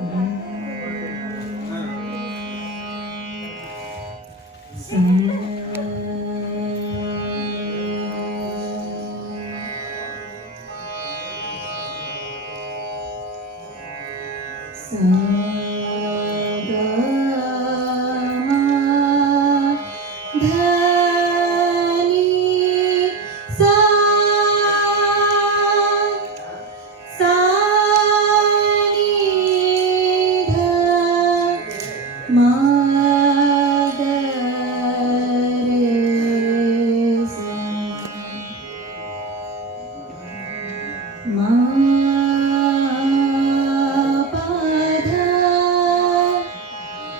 음. 음.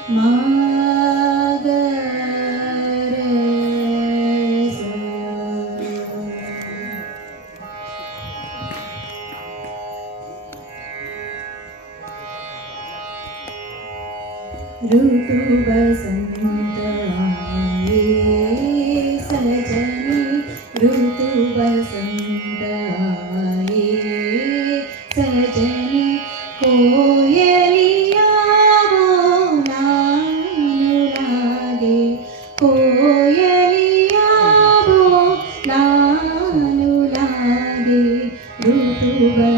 Ruthu Basanma కోయలియాబో నానులాగే ఋతువై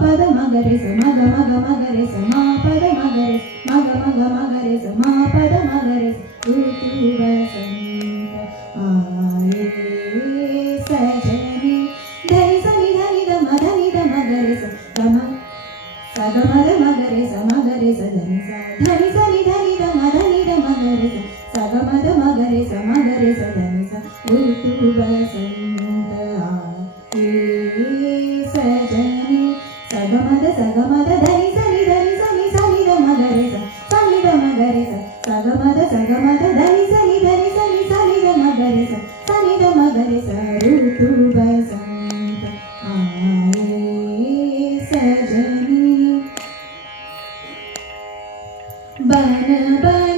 పద మగరి మగ మగ మగరి మా పద మగరి మగ మగ మగరి మా పద మగరి ఋతు వసంత ఆరే సజని మగరి సమ సగ మద మగరి స మగరి స ధని Bye, bye.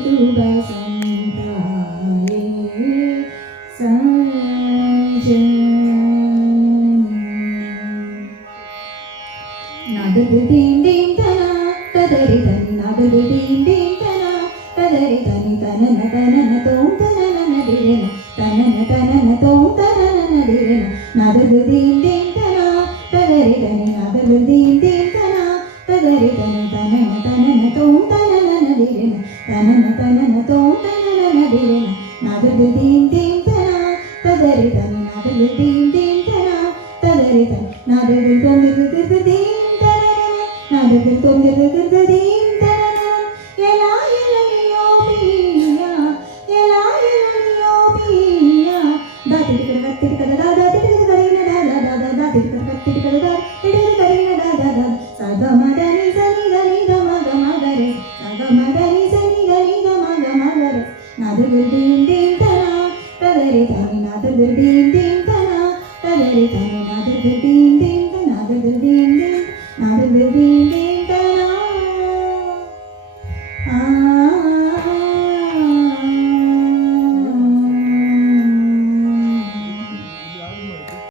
कुटुम्बसन्ताये सञ्ज నదులు దీండిం తన తదరి తని నదులు దీండిం తన తదరి తని తన తన తోంతన నదిరెన నాదలు దీం దీం తన తదరి తని నాదలు దీం దీం తన తదరి తని నాదలు తొమ్మిది తిరుగు దీం తన నాదలు తొమ్మిది తిరుగు దీం తన ఎలా another good ding ding, another good ding ding.